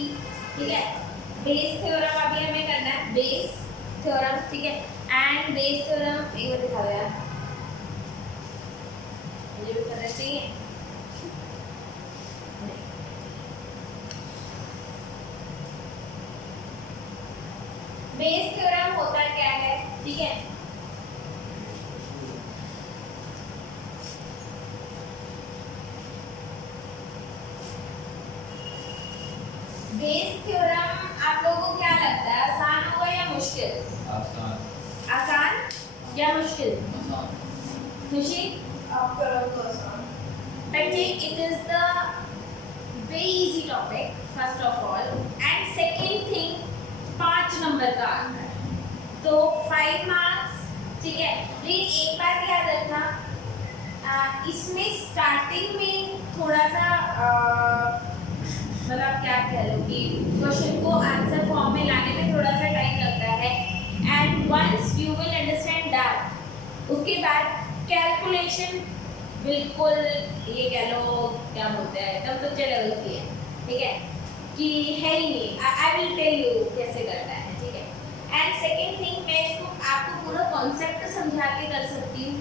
की, ठीक है। बेस थ्योरम अभी हमें करना है, बेस थ्योरम, ठीक है। एंड बेस थ्योरम एक बार दिखा दो यार, मुझे भी करना चाहिए। बेस थ्योरम होता क्या है, ठीक है। बेस थ्योरम आप लोगों को क्या लगता है, आसान होगा या मुश्किल? आसान। आसान या मुश्किल? आसान। खुशी आप करो तो आसान। but it is the very easy topic first of all, and second thing 5 number का आता है तो 5 मार्क्स, ठीक है। लेकिन एक बात याद रखना, इसमें स्टार्टिंग में थोड़ा सा मतलब क्या कह लो कि क्वेश्चन को आंसर फॉर्म में लाने में थोड़ा सा टाइम लगता है, and once you will understand that, उसके बाद कैलकुलेशन बिल्कुल ये कह लो क्या बोलते हैं एकदम तो लेवल की है, ठीक है, कि है ही नहीं। आई विल टेल यू कैसे करना है, ठीक है। एंड सेकेंड थिंग, मैं इसको आपको पूरा कॉन्सेप्ट समझा के कर सकती हूँ,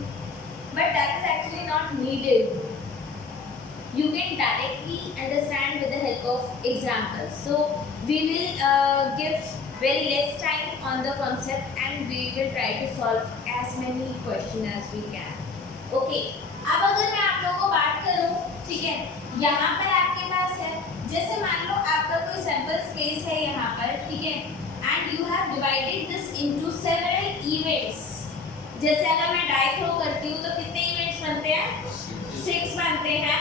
but that is actually not needed. You can directly understand with the help of examples. So we will give very less time on the concept and we will try to solve as many questions as we can. Okay. अब अगर मैं आप लोगों को बात करूं, ठीक है, यहाँ पर आपके पास है, जैसे मान लो आपका कोई सैंपल स्पेस है यहाँ पर, ठीक है, and you have divided this into several events. जैसे अगर मैं डाई थ्रो करती हूँ तो कितने इवेंट्स बनते हैं? 6 बनते हैं।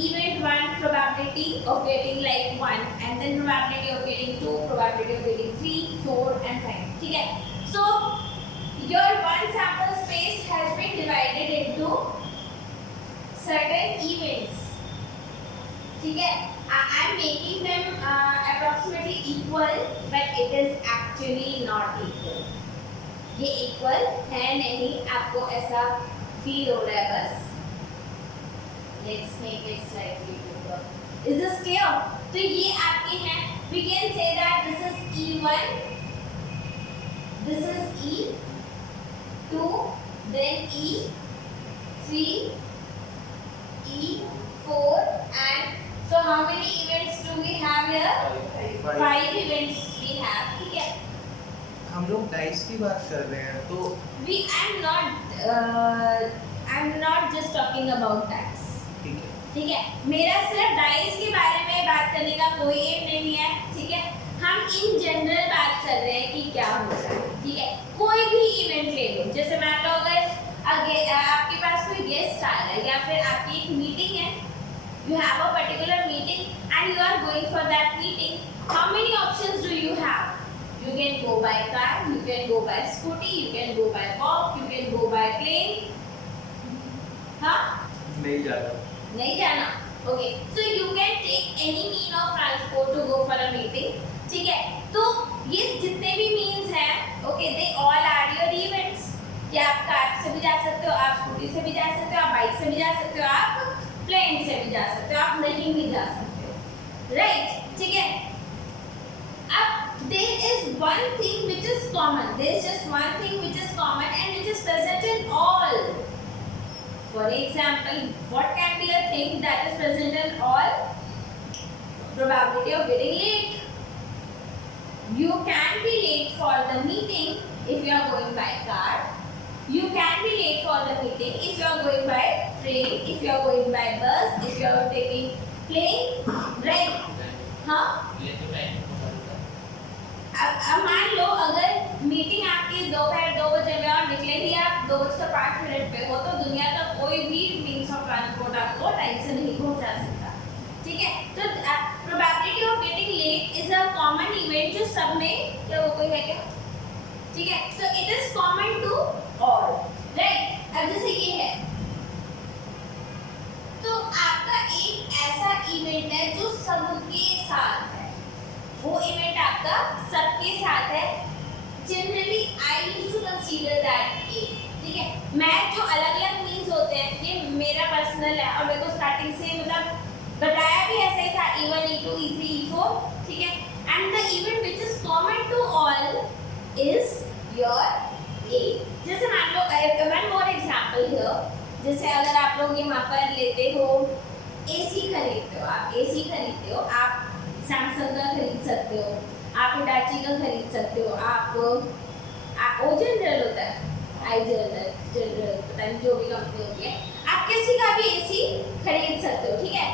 Event 1 probability of getting like 1, and then probability of getting 2, probability of getting 3, 4 and 5, ठीक है। So your one sample space has been divided into certain events, ठीक है। I am making them approximately equal, but it is actually not equal. ये equal है नहीं, आपको ऐसा feel हो रहा है बस। Let's make it slightly bigger. Is this clear? तो ये आपके हैं. We can say that this is E1, this is E2, then E3, E4, and so how many events do we have here? 5 events we have. ठीक है. हम लोग dice की बात कर रहे हैं तो I'm not just talking about dice. ठीक है, मेरा सिर्फ डाइस के बारे में बात करने का कोई एम नहीं है, ठीक है। हम इन जनरल बात कर रहे हैं कि क्या हो रहा है, ठीक है। कोई भी इवेंट ले लो, जैसे मान लो अगर आपके पास कोई गेस्ट आ रहा है या फिर आपकी एक मीटिंग है, you have a particular meeting and you are going for that meeting, how many options do you have? You can go by car, you can go by scooty, you can go by walk, you can go by plane. हाँ? नहीं जाना. Okay. So you can take any mean of transport to go for a meeting. ठीक है. तो ये जितने भी means हैं, okay, they all are your events. कि आप कार से भी जा सकते हो, आप स्कूटी से भी जा सकते हो, आप बाइक से भी जा सकते हो, आप प्लेन से भी जा सकते हो, आप नहीं भी जा सकते हो. Right? ठीक है. अब there is one thing which is common. There is just one thing which is common and which is present in all. For example, what can be a thing that is present in all? Probability of getting late. You can be late for the meeting if you are going by car. You can be late for the meeting if you are going by train, if you are going by bus, if you are taking plane, right? हाँ? अब मान लो अगर meeting आपकी दोपहर 2 बजे में और निकले ही आप 2:05 पे हो, तो दुनिया का कोई भी मीन्स ऑफ ट्रांसपोर्ट आपको टाइम से नहीं पहुंचा सकता, ठीक है। तो probability of getting late is a common event जो सब में, क्या वो कोई है क्या? ठीक है, तो it is common to all, right. अब जैसे ये है, तो आपका एक ऐसा इवेंट है जो सबके साथ है, वो इवेंट आपका सबके साथ है। Generally I used to consider that A, ठीक है। मैं जो अलग अलग मीन्स होते हैं, ये मेरा पर्सनल है और मेरे को स्टार्टिंग से मतलब बताया भी ऐसे ही था E1 E2 E3 E4 ठीक है and the event which is common to all is your A जैसे मान लो वन मोर एग्जांपल हियर जैसे अगर आप लोग यहाँ पर लेते हो AC खरीदते हो आप AC खरीदते हो आप सैमसंग का खरीद सकते हो आप हिटाची का खरीद सकते हो आप ओ जनरल होता है आई जनरल पता नहीं जो भी कंपनी होती है आप किसी का भी AC खरीद सकते हो ठीक है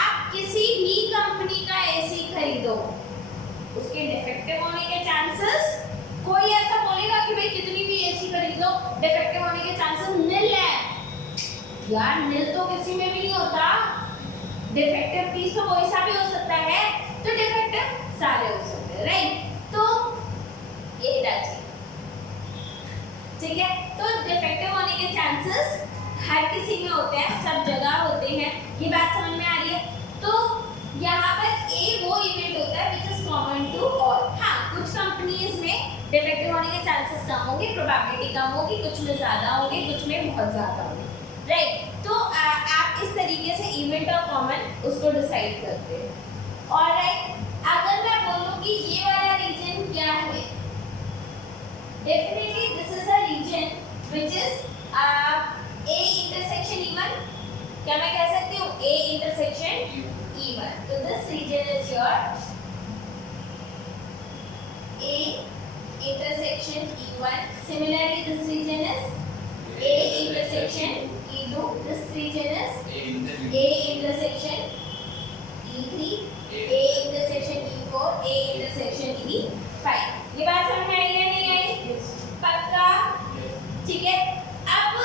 आप किसी भी कंपनी का AC खरीदो उसके डिफेक्टिव होने के चांसेस कोई ऐसा बोलेगा कि भाई कितनी भी AC खरीदो डिफेक्टिव होने के चांसेस नील है यार नील तो किसी में भी नहीं होता डिफेक्टिव पीस तो कोई सा भी हो सकता है तो डिफेक्टिव सारे हो सकते हैं राइट तो ये हिटाची ठीक है तो डिफेक्टिव होने के चांसेस हर किसी में होते हैं सब जगह होते हैं ये बात समझ में आ रही है तो यहाँ पर ए वो इवेंट होता है which is common to all हाँ कुछ कंपनीज में डिफेक्टिव होने के चांसेस कम होंगे प्रोबेबिलिटी कम होगी कुछ में ज़्यादा होंगे कुछ में बहुत ज़्यादा होंगे राइट तो आप इस तरीके से इवेंट और कॉमन उसको डिसाइड करते हो और राइट अगर मैं बोलूँ कि ये वाला रीजन क्या है definitely this is a region which is A intersection E1 क्या मैं कह सकती हूँ A intersection E1 तो this region is your A intersection E1 similarly this region is A intersection E2 this region is A intersection E3 A intersection E4 A intersection E5 ये बात समझ में आई या नहीं आई पक्का ठीक है अब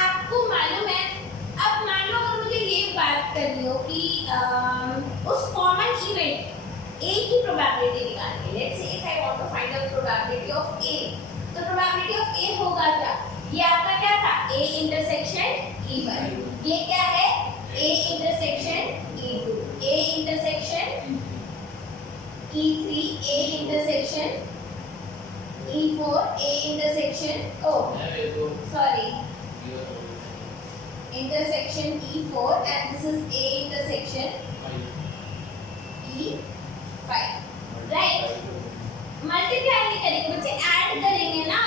आपको मालूम है अब मान लो अगर मुझे ये बात करनी हो कि उस कॉमन इवेंट A की प्रोबेबिलिटी निकालनी है let's say if I want to find the probability of A तो प्रोबेबिलिटी ऑफ A होगा क्या ये आपका क्या था A इंटरसेक्शन E1 ये क्या है A intersection E2 A intersection E3 A intersection E4 A intersection sorry intersection E4 and this is A intersection E5 right multiply नहीं करेंगे बच्चे ऐड करेंगे ना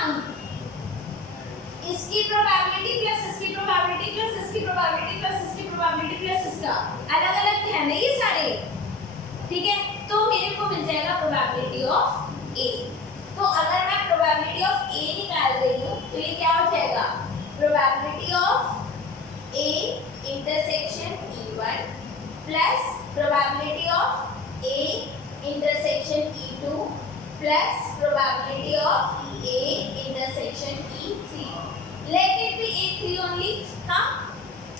इसकी प्रोबेबिलिटी प्लस इसकी प्रोबेबिलिटी प्लस इसकी प्रोबेबिलिटी प्लस इसकी प्रोबेबिलिटी प्लस इसका अलग-अलग है ना ये सारे ठीक है तो मेरे को मिल जाएगा प्रोबेबिलिटी ऑफ A तो अगर मैं प्रोबेबिलिटी ऑफ A निकाल रही हूँ तो ये क्या हो जाएगा probability of A intersection E1 plus probability of A intersection E2 plus probability of A intersection E3 let it be A3 only हाँ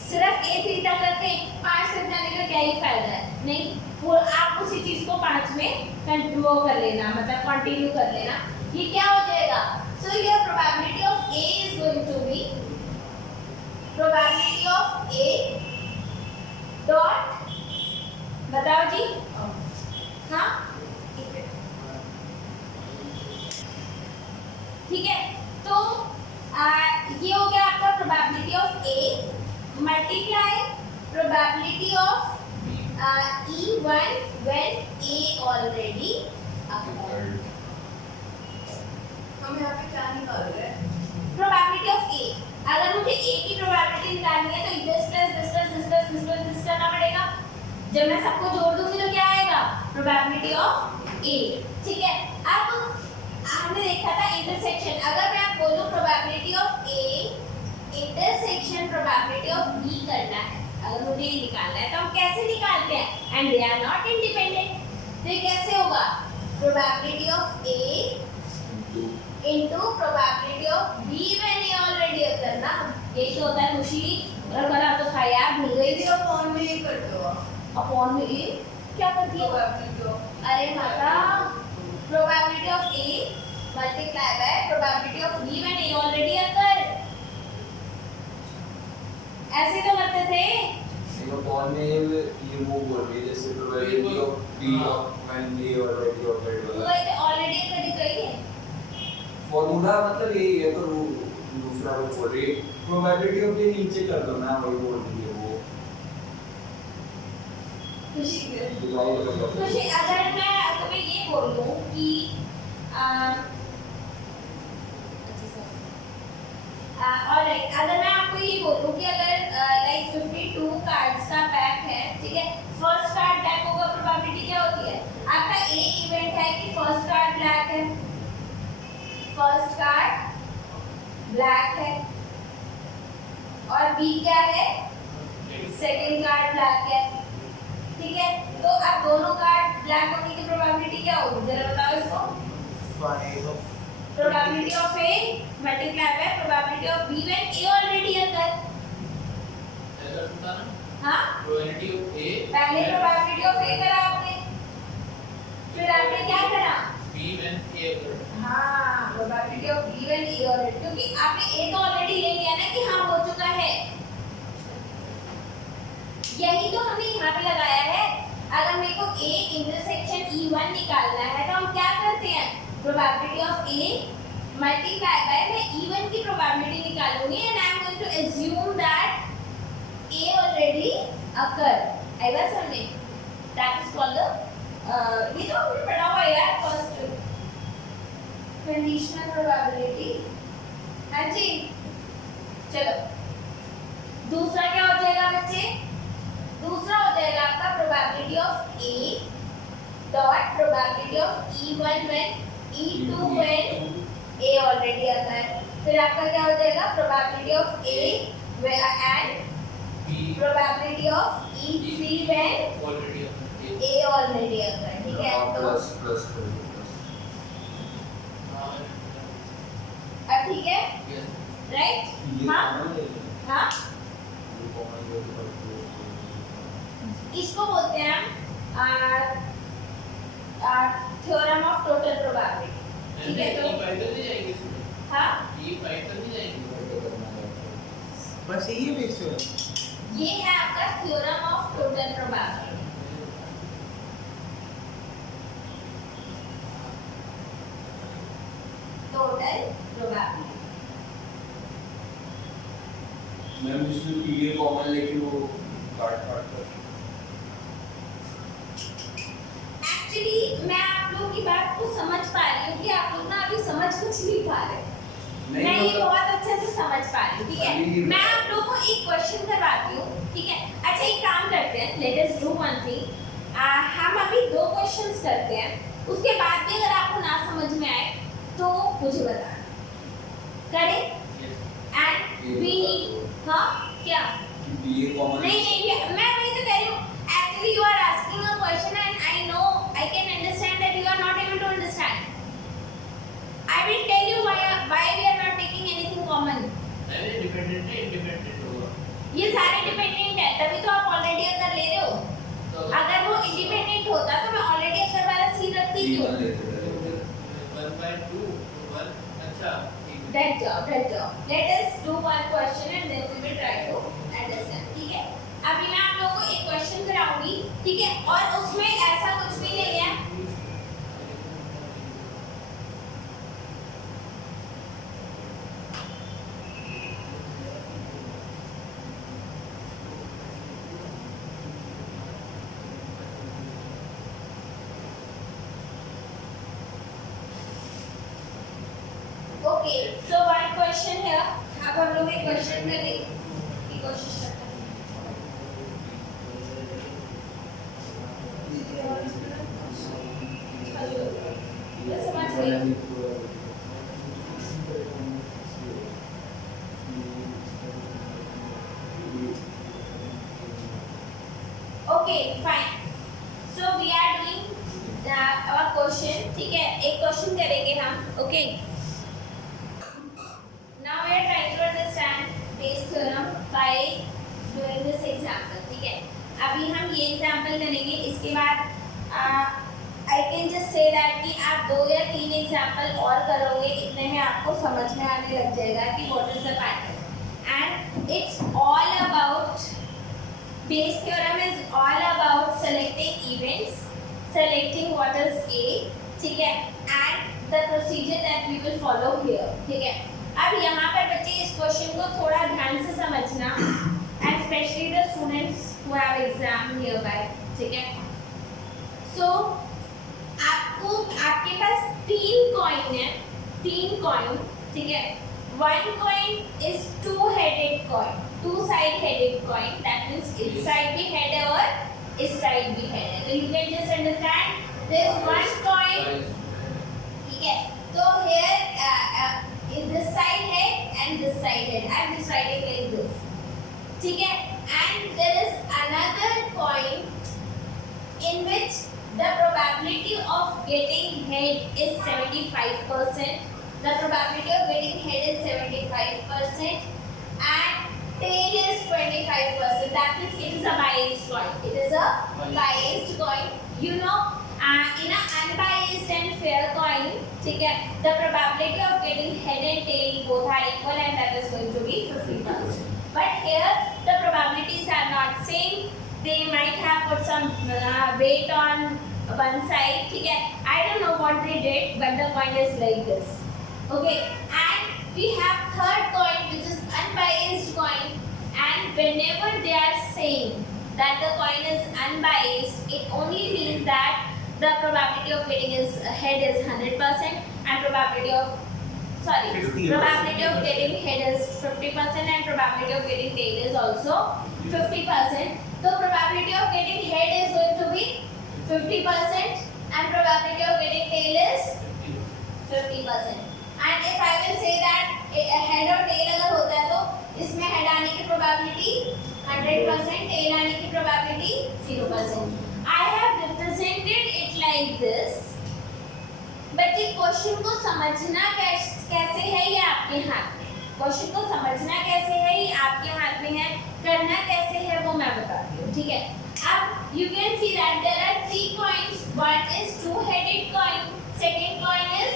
सिर्फ A3 तक रखें 5 तक जाने का क्या ही फायदा है नहीं वो आप उसी चीज को 5 में कंटिन्यू कर लेना मतलब कंटिन्यू कर लेना ये क्या हो जाएगा so your probability of A is going to be probability of A dot बताओ जी हाँ ठीक है तो ये हो गया आपका probability of A multiply probability of E1 when A already occurred. हम यहाँ पे क्या निकाल रहे हैं Probability of A. अगर मुझे A की probability निकालनी है तो this plus this plus this plus this plus this करना पड़ेगा जब मैं सबको जोड़ दूंगी तो क्या आएगा probability of A ठीक है अब हमने देखा था intersection अगर मैं बोलूँ probability of A intersection probability of B करना है अगर मुझे ये निकालना है तो हम कैसे निकालते हैं and they are not independent तो ये कैसे होगा probability of A into probability of B when ये ऑलरेडी अकर ना यही तो होता है खुशी और कल आप तो खाया भूल गई थी अपॉन में ये करते हो अपॉन में A क्या करती है प्रोबेबिलिटी ऑफ अरे माता probability of A multiply by probability of B when ये ऑलरेडी अकर ऐसे तो करते थे अपॉन में ये वो बोल रही है जैसे probability of B when A already awkward वाला तो ऑलरेडी अकर कही है फार्मूला मतलब यही है तो दूसरा वो बोल रही है प्रोबेबिलिटी ऑफ ये नीचे कर दो ना वही बोल रही है वो डिवाइड कर लो। खुशी, अगर मैं तुम्हें ये बोलूं कि ऑलराइट, अगर मैं आपको ये बोलूं कि अगर लाइक 52 कार्ड्स का पैक है, ठीक है, फर्स्ट कार्ड ब्लैक होगा, प्रोबेबिलिटी क्या होती है? आपका ए इवेंट है कि फर्स्ट कार्ड ब्लैक है, फर्स्ट कार्ड ब्लैक है, और बी क्या है? सेकंड कार्ड ब्लैक है, ठीक है। तो अब दोनों कार्ड ब्लैक होने की प्रोबेबिलिटी क्या होगी, जरा बताओ इसको। 5 of probability of A multiply by probability of B when A already occur. ऐसा होता ना, हाँ, प्रोबेबिलिटी ऑफ ए पहले प्रोबेबिलिटी ऑफ ए करा आपने, फिर आपने क्या करा? B when A occur. हाँ, probability of B when A already, क्योंकि आपने ए तो ऑलरेडी ले लिया ना कि हाँ हो चुका है, यही तो हमने यहाँ पे लगाया है। अगर मेरे को ए इंटरसेक्शन E1 निकालना है तो हम क्या करते हैं? Probability of A multiply by मैं E1 की प्रोबेबिलिटी निकालूंगी and I am going to assume that A already occur. I was समझे? दैट इज कॉल्ड द ये तो हमने पढ़ा हुआ है यार, फर्स्ट कंडीशनल प्रोबेबिलिटी। हाँ जी, चलो दूसरा क्या हो जाएगा बच्चे? दूसरा हो जाएगा आपका probability of A dot probability of E1 when E2 when A already आता है। फिर आपका क्या हो जाएगा? Probability of A and B probability of E3 when already occur. A already आता है, ठीक है। तो प्लस प्लस कर दो, प्लस। अब ठीक है, यस राइट? ये हाँ कॉमन है, हाँ, ये कॉमन है, तो इसको बोलते हैं थ्योरम ऑफ टोटल प्रोबेबिलिटी, ठीक है। तो ई पाइथन नहीं जाएंगे इसमें, हाँ, ई पाइथन नहीं जाएंगे। बस यही बेस है। ये है आपका theorem of total probability. Total probability ma'am इसमें ये कॉमन लेकिन वो काट काट कर एक्चुअली मैं आप लोगों की बात को समझ पा रही हूँ कि आप लोग ना अभी समझ कुछ नहीं पा रहे। मैं ये बहुत अच्छे से समझ पा रही हूँ, ठीक है। मैं आप लोगों को एक क्वेश्चन करवाती हूँ, ठीक है। अच्छा एक काम करते हैं, let us do one thing. हम अभी 2 क्वेश्चंस करते हैं, उसके बाद भी अगर आपको ना समझ में आए तो मुझे बताना, करें? एंड वी हाँ क्या ये कॉमन नहीं मैं वही तो कह रही हूँ। Actually you are asking a question and I know I can understand that you are not able to understand. I will tell you why we are not taking anything common. अरे dependent है, independent होगा ये सारे dependent है, तभी तो आप already अगर ले रहे हो। तो अगर वो इंडिपेंडेंट होता तो मैं ऑलरेडी अगर वाला सीन रखती क्यों? 1/2 1 अच्छा ठीक है। That job. Let us do one question and then we will try to understand. ठीक है? अभी मैं आप लोगों को एक क्वेश्चन कराऊंगी, ठीक है? और उसमें ऐसा कुछ भी नहीं है। Okay, so one question here. अब हम लोग एक क्वेश्चन करने की कोशिश करते हैं। समझ गई? Okay, fine. So we are doing our question, ठीक है? एक क्वेश्चन करेंगे हम, okay? Now we are trying to understand Bayes theorem by doing this example, ठीक है? अभी हम ये एग्जाम्पल करेंगे, इसके बाद I can just say that कि आप 2 या 3 एग्जाम्पल और करोगे, इतने में आपको समझ में आने लग जाएगा कि what is the pattern. And it's all about Bayes theorem is all about selecting events, selecting what is A, ठीक है, and the procedure that we will follow here, ठीक है। अब यहाँ पर बच्चे इस क्वेश्चन को थोड़ा ध्यान से समझना, and especially the students who have exam nearby, ठीक है। सो आपको आपके पास 3 कॉइन है, 3 कॉइन, ठीक है। 1 coin is two-headed coin, two-side-headed coin. That means इस side भी head है और इस side भी head है. So you can just understand this 1 coin, ठीक है। तो here this side head and this side head. I am just writing like this, ठीक है। And there is another coin in which the probability of getting head is 75%. The probability of getting head is 75% and tail is 25%. That means it is a biased coin. It is a biased coin. You know, in an unbiased and fair coin, ठीक है, the probability of getting head and tail both are equal and that is going to be 50%. But here the probabilities are not same. They might have put some weight on one side, ठीक है। I don't know what they did, but the coin is like this. Okay, and we have third coin which is unbiased coin, and whenever they are saying that the coin is unbiased, it only means that the probability of getting his head is 100% and probability of 50%. Getting head is 50% and probability of getting tail is also 50%. So probability of getting head is going to be 50% and probability of getting tail is 50%. And if I will say that head और tail अगर होता है तो इसमें head आने की probability 100%, tail आने की probability 0%. I have represented it like this. बच्चे क्वेश्चन को समझना कैसे है ये आपके हाथ में, क्वेश्चन को समझना कैसे है ये आपके हाथ में है, करना कैसे है वो मैं बताती हूँ, ठीक है। अब you can see that there are 3 coins. One is two-headed coin. Second coin is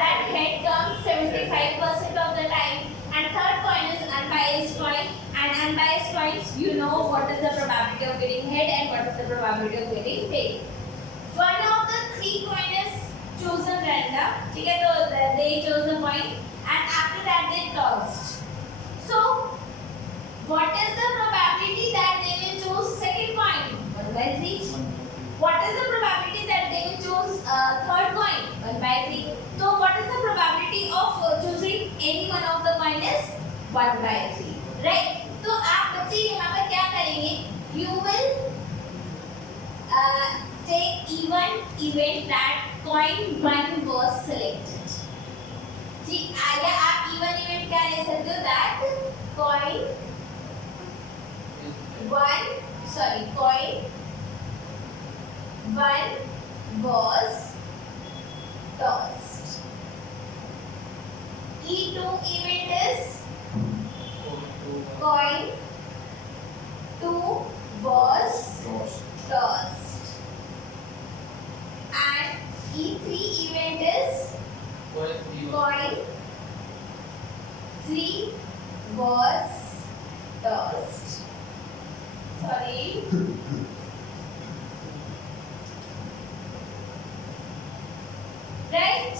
that head comes 75% of the time, and third coin is unbiased coin. And unbiased coins, you know what is the probability of getting head and what is the probability of getting tail. One of the 3 coin is chosen random, ठीक है, तो they chose the coin and after that they tossed. So what is the probability that they will choose second coin? 1/3. What is the probability that they will choose third coin? 1/3. So what is the probability of choosing any one of the coin is 1/3, right? तो आप बच्चे यहाँ पर क्या करेंगे? You will take even event that coin 1 was selected. जी आया आप even event क्या ले सकते हो? That coin 1 was tossed. E2 event is coin 2 was tossed. And E3 event is coin 3 was tossed. Sorry. Right?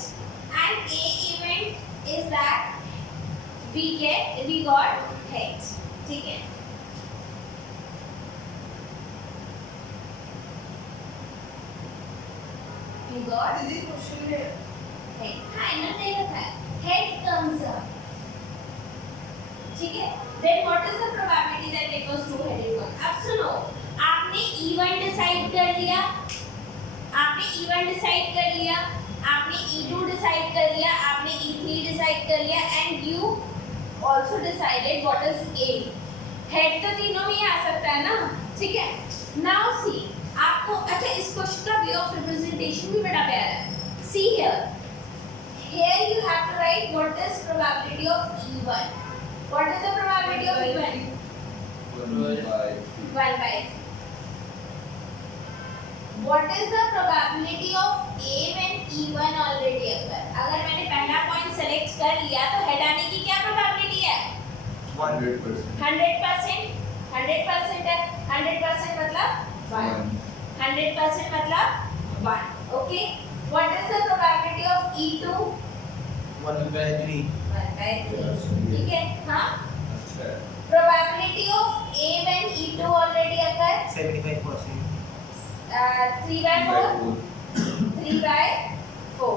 And A event is that we got head. ठीक है? We got दीदी question में head. हाँ इन्होंने दे रखा है. Head comes up. ठीक है? Then what is the probability that it was two-headed coin? अब सुनो, आपने E1 डिसाइड कर लिया, आपने E1 डिसाइड कर लिया, आपने E2 डिसाइड कर लिया, आपने E3 डिसाइड कर लिया, and you also decided what is A. Head तो तीनों में ही आ सकता है ना, ठीक है? Now see, आपको अच्छा इस क्वेश्चन का वे ऑफ रिप्रेजेंटेशन भी बड़ा प्यारा है. See here, here you have to write what is probability of E1. What is the probability of E1? 1/3. What is the probability of A when E1 already occur? अगर मैंने पहला point select कर लिया तो हेड आने की क्या probability है? 100%. 100%. 100% है. 100% मतलब 1. 100% मतलब 1. Okay. What is the probability of E2? 1/3. 1/3. ठीक है? हाँ. अच्छा. Probability of A when E2 already occur? 75%. 3/4. 3/4.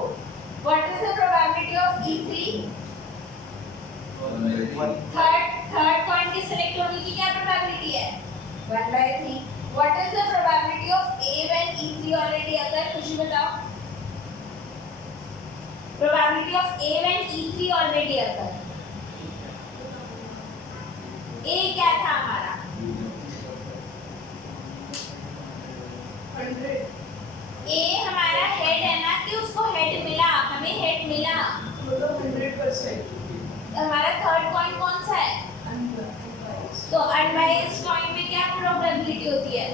What is the probability of E3? Third point की सिलेक्ट होने की क्या प्रोबेबिलिटी है? 1/3. What is the probability of A when E3 already occur? कुछ बताओ. Probability of A when E3 already occur. A क्या था हमारा? 100 A हमारा हेड है ना कि उसको हेड मिला, हमें हेड मिला. मतलब 100%. हमारा थर्ड पॉइंट कौन सा है? तो अनबायस्ड पॉइंट में क्या प्रोबेबिलिटी होती है?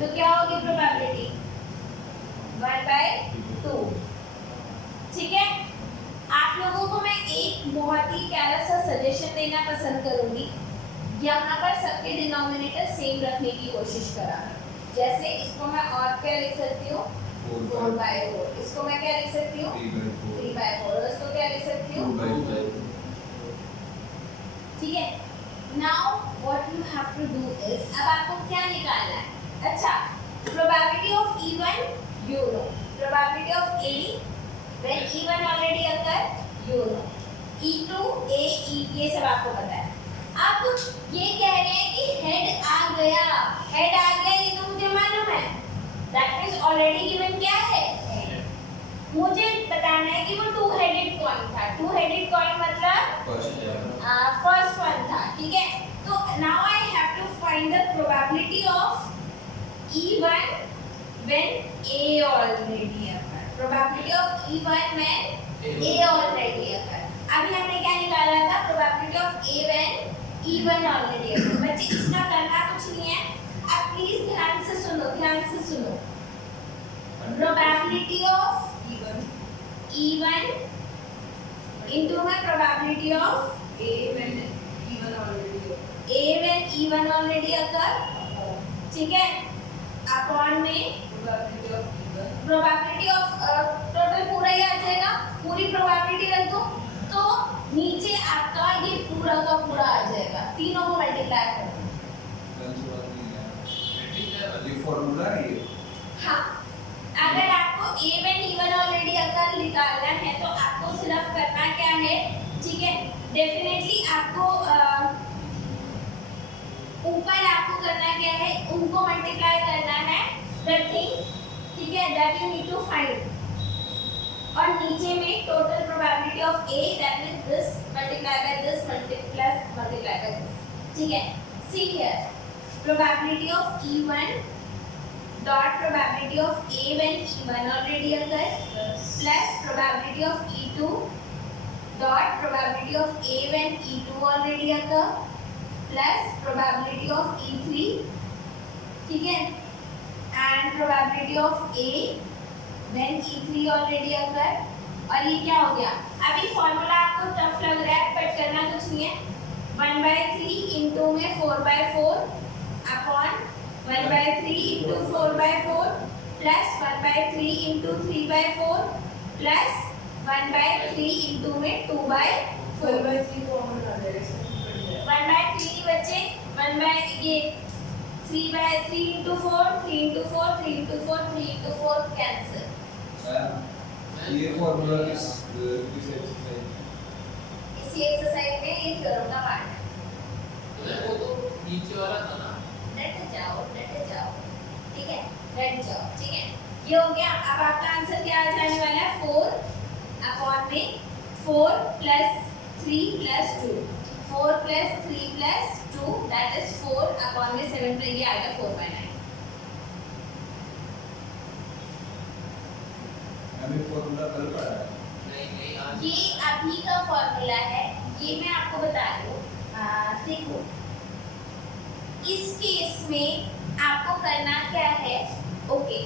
तो क्या होगी प्रोबेबिलिटी? 1/2. ठीक है. आप लोगों को मैं एक बहुत ही प्यारा सा सजेशन देना पसंद करूंगी. यहाँ पर सबके डिनोमिनेटर सेम रखने की कोशिश करा. जैसे इसको मैं और क्या लिख सकती हूँ? 4/4. इसको मैं क्या लिख सकती हूँ? 3/4. और इसको क्या लिख सकती हूँ? ठीक है. Now what you have to do is, अब आपको क्या निकालना है? अच्छा, probability of E1 you know, probability of A when E1 already occur you know, E2 A E ये सब आपको पता है. आप ये कह रहे हैं कि हेड आ गया, हेड आ गया, ये तो मुझे मालूम है. That is already given. क्या है? मुझे बताना है कि वो टू हेडेड कॉइन था. टू हेडेड कॉइन मतलब फर्स्ट वन था. ठीक है. तो now I have to find the probability of E1 when A already occur. Probability of E1 when A already occur. अभी हमने क्या निकाला था? Probability of A when E1 already occur. बच्चे इसका करना कुछ नहीं है. आप प्लीज ध्यान से सुनो, ध्यान से सुनो. Probability of E1 into my probability of A when E1 already occur. ठीक है. अपॉन में प्रोबेबिलिटी ऑफ टोटल पूरा ही आ जाएगा. पूरी प्रोबेबिलिटी रख दो तो नीचे आपका ये पूरा का पूरा आ जाएगा. तीनों को मल्टीप्लाई कर दो. फॉर्मूला है ये. हाँ, अगर आपको A when E1 already occur निकालना है तो आपको सिर्फ करना क्या है? ठीक है. डेफिनेटली आपको ऊपर आपको करना क्या है? उनको मल्टीप्लाई करना है. That thing. ठीक है. That you need to find. और नीचे में total probability of A that means this multiply by this multiply by this. ठीक है. See here. Probability of E1 dot probability of A when E1 already occur plus probability of E2 dot probability of A when E2 already occur plus probability of E3. ठीक है. and probability of A when E3 already occur. और ये क्या हो गया? अभी formula आपको tough लग रहा है बट करना कुछ नहीं है. 1/3 into में 4/4 upon 1/3 into 4/4 plus 1/3 into 3/4 plus 1/3 into में 2/4. 1/3 बच्चे 3/3 into 4 3 into 4 3 into 4 3 into 4 cancel. ये फॉर्मूला किस एक्सरसाइज? इसी एक्सरसाइज में ये थ्योरम का पार्ट है. वो तो नीचे वाला था ना. डट जाओ. ठीक है. डट जाओ. ठीक है. ये हो गया. अब आपका आंसर क्या आ जाने वाला है? 4 अपॉन में 4 plus 3 plus 2. 4 plus 3 plus 2 that is 4 upon में 7 पे ये आएगा 4/9. हमें फॉर्मूला कल पढ़ा है. नहीं आज ये अभी का फॉर्मूला है. ये मैं आपको बता रही हूँ. देखो इस केस में आपको करना क्या है? Okay,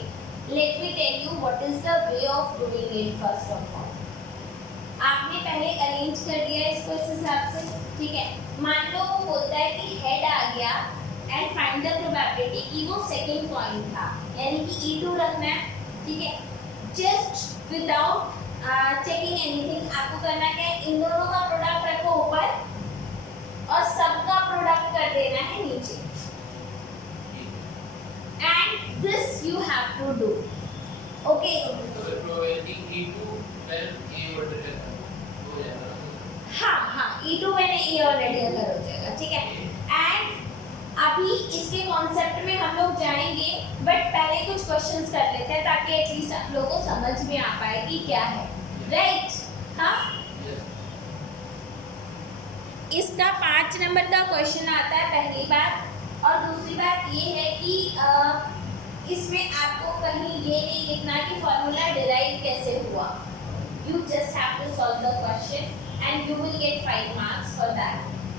let me tell you what is the way of doing it. First of all आपने पहले अरेंज कर दिया इसको इस हिसाब से. ठीक है. मान लो वो बोलता है कि हेड आ गया एंड फाइंड द प्रोबेबिलिटी कि वो सेकंड पॉइंट था, यानी कि E2 रखना है. ठीक है. जस्ट विदाउट चेकिंग एनीथिंग आपको करना क्या है? इन दोनों का प्रोडक्ट रखो ऊपर और सबका प्रोडक्ट कर देना है नीचे. And this you have already अगर हो जाएगा, ठीक है। एंड अभी इसके कॉन्सेप्ट में हम लोग जाएंगे, बट पहले कुछ क्वेश्चंस कर लेते हैं ताकि एटलीस्ट आप लोगों को समझ में आ पाए कि क्या है, राइट? हाँ, इसका 5 नंबर का क्वेश्चन आता है, पहली बात। और दूसरी बात ये है कि इसमें आपको कहीं ये नहीं लिखना कि फॉर्मूला डिराइव कैसे हुआ। You just have to solve the question and you will get 5 marks for that.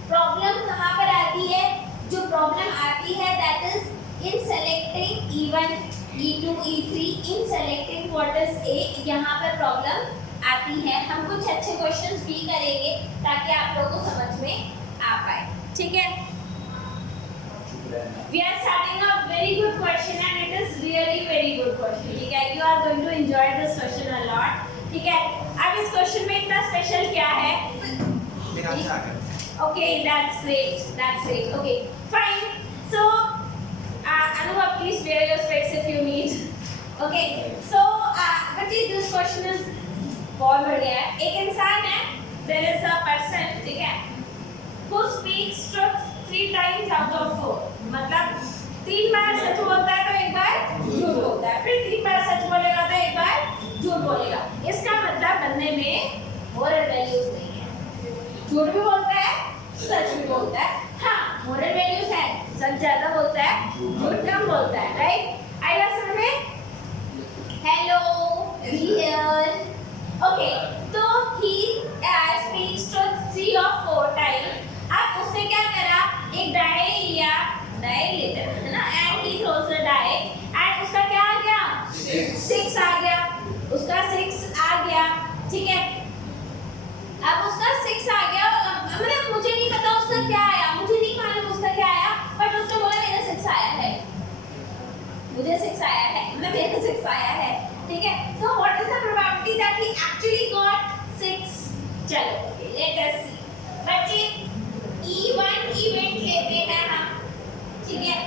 Problem कहाँ पर आती है? जो प्रॉब्लम आती है that is in selecting E1, E2, E3, in selecting what is A, यहाँ पर प्रॉब्लम आती है। हम कुछ अच्छे क्वेश्चंस भी करेंगे ताकि आप लोगों को समझ में आ पाए, ठीक है। We are starting a very good question and it is really very good question, ठीक है। You are going to enjoy this question a lot, ठीक है। अब इस क्वेश्चन में इतना स्पेशल क्या है? मेरा अच्छा है। Okay, that's great. Okay, fine. So, Anubhav, please wear your specs if you need. Okay, so, but this question is बहुत बढ़िया है। एक इंसान है, there is a person, ठीक है, who speaks truth 3 times out of 4. मतलब 3 बार सच बोलता है तो एक बार झूठ बोलता है, फिर 3 बार सच बोलेगा तो एक बार झूठ बोलेगा। इसका मतलब बंदे में मोरल वैल्यूज नहीं है। झूठ भी बोलता है, सच भी बोलता है। हाँ, मोरल वैल्यूज है, सच ज्यादा बोलता है, झूठ कम बोलता है, राइट? आएगा समझ में? Hello, be here. ओके, तो he speaks truth 3 or 4 times. अब उसने क्या करा? एक डाई लिया, डाई लेते हैं ना, and he throws the die, and उसका क्या आ गया? 6 आ गया, उसका 6 आ गया, ठीक है। अब उसका 6 आ गया, मतलब मुझे नहीं पता उसका क्या आया, मुझे नहीं मालूम उसका क्या आया, बट उसने बोला मेरा 6 आया है, मुझे 6 आया है, मतलब मेरा 6 आया है, ठीक है। So what is the probability that he actually got 6? चलो, let us see. बच्चे E1 इवेंट लेते हैं हम, ठीक है।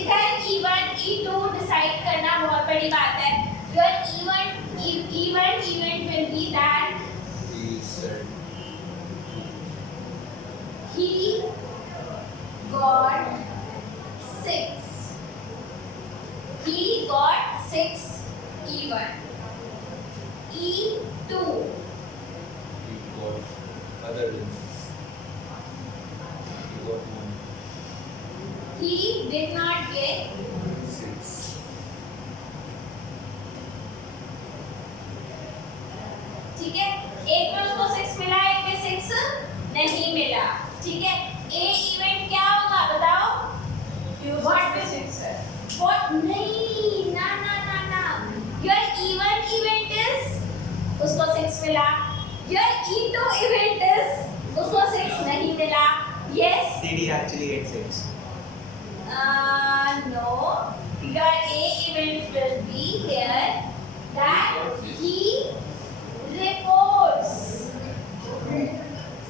इधर E1, E2 डिसाइड करना बहुत बड़ी बात है। Your E1 event will be that he got 6. He got 6 E1. E2. Other than He did not get 6. ठीक है। एक में उसको 6 मिला, एक में 6 नहीं मिला, ठीक है। ए इवेंट क्या होगा बताओ? What में 6 है? What? नहीं, ना ना ना ना। Your E1 event is उसको 6 मिला। Your E2 event is उसको 6 नहीं मिला। Yes? Did he actually get 6? No. Your A event will be here that he reports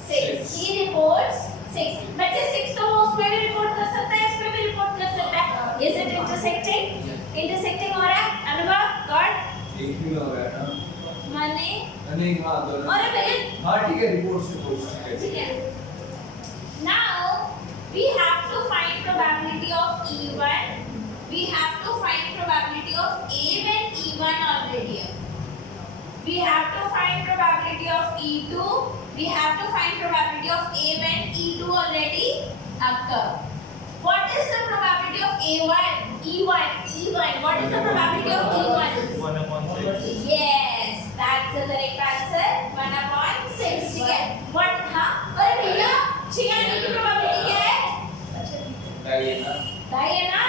6. He reports 6. बच्चे 6 तो वो उसमें भी रिपोर्ट कर सकता है, इसमें भी रिपोर्ट कर सकता है। Is it intersecting? Intersecting हो रहा है? अनुभव? God? एक ही में हो गया ना? माने? नहीं, हाँ दोनों। और भैया? हाँ ठीक है, रिपोर्ट से ठीक है। ठीक है। Now we have to find probability of E1. We have to find probability of A when E1 already here. We have to find probability of E2. We have to find probability of A when E2 already occur. What is the probability of A1? E1. What is the probability of E1? 1/6. Yes, that's the correct answer. 1/6. ठीक है। What? हाँ? अरे भैया, छियानवे की probability क्या है? ढाई है ना?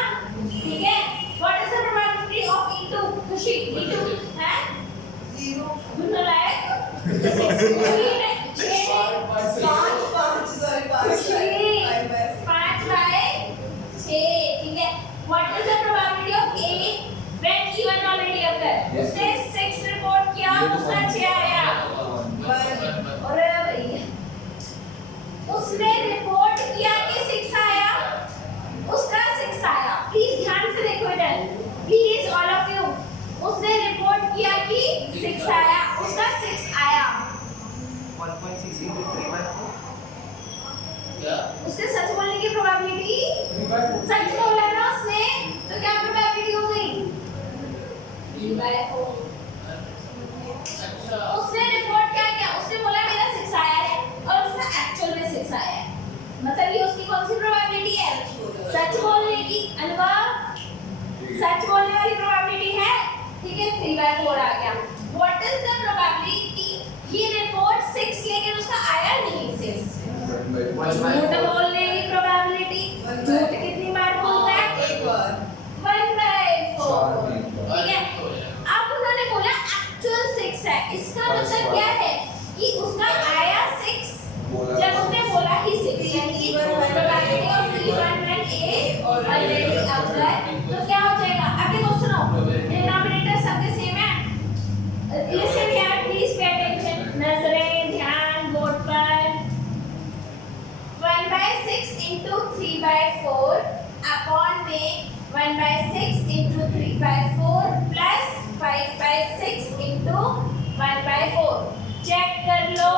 ठीक है। What is the probability of E2? खुशी, E2 है? 0. दोनों लायक? 6 ठीक है। What is the probability of A when E1 already occur? उसने 6 रिपोर्ट किया, उसका 6 आया। अरे भैया, उसने रिपोर्ट किया कि 6 आया, उसका 6 आया। प्लीज ध्यान से देखो इधर, प्लीज ऑल ऑफ यू। उसने रिपोर्ट किया कि 6 आया, उसका 6 आया। 1.6 into 3/4. उसके सच बोलने की प्रोबेबिलिटी, सच बोला ना उसने, तो क्या प्रोबेबिलिटी हो गई? 3/4। अच्छा उसने रिपोर्ट क्या किया? उसने बोला मेरा 6 आया है और उसका एक्चुअल में 6 आया है, मतलब ये उसकी कौन सी प्रोबेबिलिटी है? सच बोलने की। अनुभव, सच बोलने वाली प्रोबेबिलिटी है, ठीक है। 3/4 आ गया। What is the probability he report 6 लेकिन उसका आया नहीं 6? झूठ बोलने की प्रोबेबिलिटी, झूठ कितनी बार बोलता है? एक बार 1/4, ठीक है। हो जाएगा। अब उन्होंने बोला एक्चुअल 6 है, इसका मतलब क्या है कि उसका आया 6 जब उसने बोला कि 6, यानी कि probability of E1 when A already apply, तो क्या हो जाएगा? अब देखो सुनो, डिनोमिनेटर सबके सेम है। Listen here, please pay attention, नजरें ध्यान बोर्ड पर। 1/6 into 3/4 अपॉन में 1/6 into 3/4 प्लस 5/6 into 1/4। चेक कर लो।